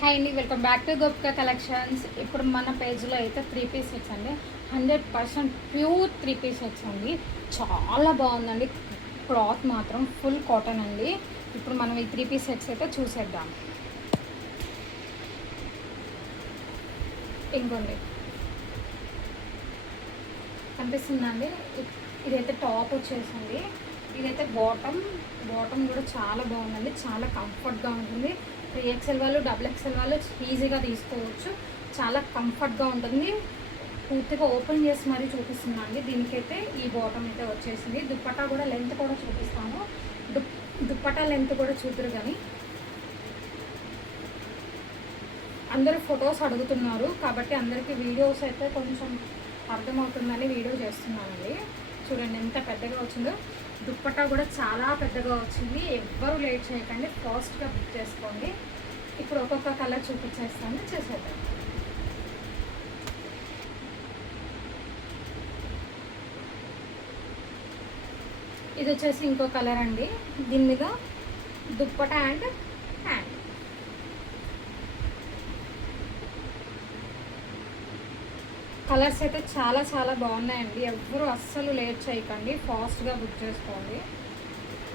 Hi అండి, welcome back to Gopika collections. ఇప్పుడు మన పేజ్లో అయితే 3 పీస్ సెట్స్ అండి. 100% ప్యూర్ 3 పీస్ సెట్స్ అండి. చాలా బాగుందండి. క్లాత్ మాత్రం ఫుల్ కాటన్ అండి. ఇప్పుడు మనం ఈ 3 పీస్ సెట్స్ అయితే చూసేద్దాం. ఇంకోండి కనిపిస్తుందండి. ఇదైతే టాప్ వచ్చేసింది. ఇదైతే బాటమ్ కూడా చాలా బాగుందండి. చాలా కంఫర్ట్గా ఉంటుంది. 3XL వాళ్ళు, XXL వాళ్ళు ఈజీగా తీసుకోవచ్చు. చాలా కంఫర్ట్గా ఉంటుంది. పూర్తిగా ఓపెన్ చేసి మరీ చూపిస్తున్నాను అండి. దీనికైతే ఈ బాటమ్ అయితే వచ్చేసింది. దుప్పట్టా కూడా లెంత్ కూడా చూపిస్తాను. దుప్పట్టా లెంత్ కూడా చూద్దరు. కానీ అందరూ ఫొటోస్ అడుగుతున్నారు కాబట్టి అందరికీ వీడియోస్ అయితే కొంచెం అర్థమవుతుందని వీడియో చేస్తున్నానండి. చూడండి ఎంత పెద్దగా వచ్చిందో. దుప్పట్టా కూడా చాలా పెద్దగా వచ్చింది. ఎవ్వరూ లేట్ చేయకండి, ఫాస్ట్గా బుక్ చేసుకోండి. ఇప్పుడు ఒక్కొక్క కలర్ చూపించేస్తాను, చేసేద్దాం. ఇది వచ్చేసి ఇంకో కలర్ అండి. దీని మీద దుప్పట్టా అండ్ హ్యాండ్. కలర్స్ అయితే చాలా చాలా బాగున్నాయండి. ఎవ్వరూ అస్సలు లేట్ చేయకండి, ఫాస్ట్గా బుక్ చేసుకోండి.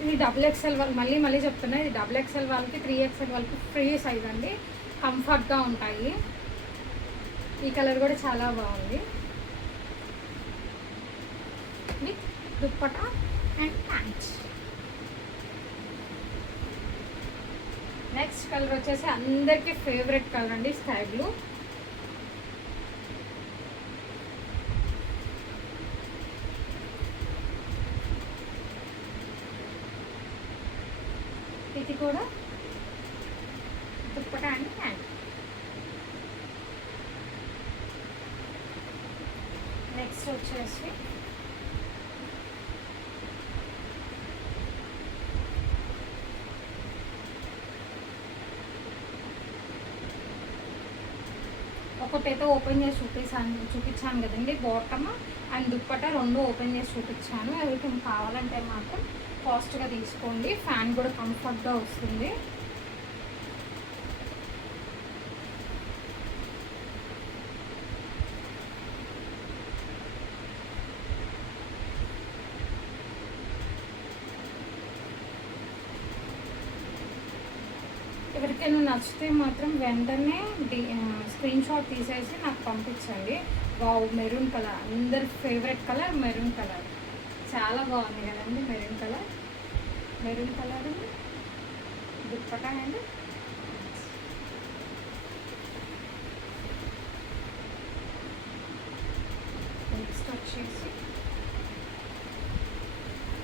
ఇది XXL వాళ్ళు, మళ్ళీ చెప్తున్నా, ఇది XXL వాళ్ళకి, 3XL వాళ్ళకి ఫ్రీ సైజ్ అండి. కంఫర్ట్గా ఉంటాయి. ఈ కలర్ కూడా చాలా బాగుంది. With dupatta and pants. Next colour వచ్చేసి అందరికీ ఫేవరెట్ కలర్ అండి, స్కై బ్లూ. ఇది కూడా దుప్పట్టా అండ్ హ్యాండ్. నెక్స్ట్ వచ్చేసి ఒకటైతే ఓపెన్ చేసి చూపించాను కదండి. బాటమ్ అండ్ దుప్పట్టా రెండు ఓపెన్ చేసి చూపించాను. ఎవరికైనా కావాలంటే మాత్రం ఫాస్ట్గా తీసుకోండి. ఫ్యాన్ కూడా కంఫర్ట్గా వస్తుంది. ఎవరికైనా నచ్చితే మాత్రం వెంటనే స్క్రీన్ షాట్ తీసేసి నాకు పంపించండి. వావ్, మెరూన్ కలర్, అందరి ఫేవరెట్ కలర్ మెరూన్ కలర్. చాలా బాగుంది కదండి maroon colour dupatta and next వచ్చేసి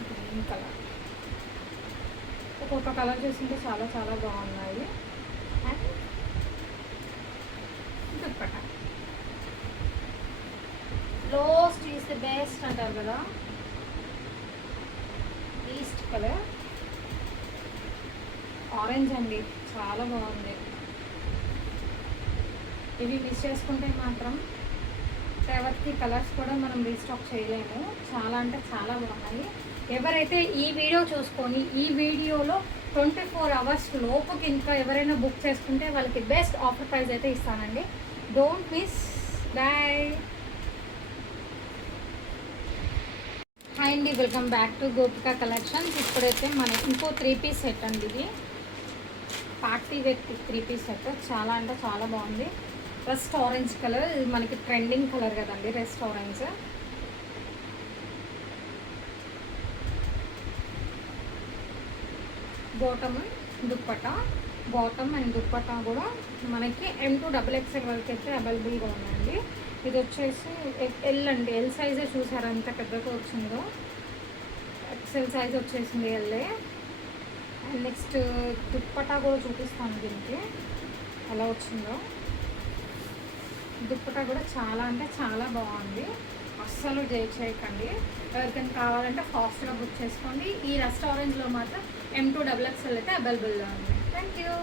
గ్రీన్ కలర్. ఒక్కొక్క కలర్ చూస్తుంటే చాలా చాలా బాగున్నాయి. And dupatta. Lost is the best అంటారు కదా. ఈస్ట్ కలర్ ఆరెంజ్ అండి, చాలా బాగుంది. ఇవి మిస్ చేసుకుంటే మాత్రం తర్వాతకి కలర్స్ కూడా మనం రీస్టాక్ చేయలేము. చాలా అంటే చాలా బాగున్నాయి. ఎవరైతే ఈ వీడియో చూసుకొని ఈ వీడియోలో 24 hours లోపుకి ఇంకా ఎవరైనా బుక్ చేసుకుంటే వాళ్ళకి బెస్ట్ ఆఫర్ ప్రైస్ అయితే ఇస్తానండి. Don't miss. బాయ్. హాయ్ అండి, welcome back to Gopika collections. ఇప్పుడైతే మన ఇంకో 3 పీస్ సెట్ అండి. ఇది పార్టీ వేర్ 3 పీస్ సెట్. చాలా అంటే చాలా బాగుంది. రస్ట్ ఆరెంజ్ కలర్, ఇది మనకి ట్రెండింగ్ కలర్ కదండి, rust orange. Bottom and dupatta కూడా మనకి M2 XXL వరకు అయితే అవైలబుల్గా ఉందండి. ఇది వచ్చేసి ఎల్ అండి. ఎల్ సైజే చూసారా ఎంత పెద్దగా వచ్చిందో. XL సైజ్ వచ్చేసింది ఎల్ఏ. అండ్ నెక్స్ట్ దుప్పట్టా కూడా చూపిస్తాను దీనికి ఎలా వచ్చిందో. దుప్పట్టా కూడా చాలా అంటే చాలా బాగుంది. అస్సలు చేయకండి. ఎవరికైనా కావాలంటే ఫాస్ట్గా బుక్ చేసుకోండి. ఈ రెస్ట్ ఆరెంజ్లో మాత్రం M2 XXL అయితే అవైలబుల్గా ఉంది. Thank you.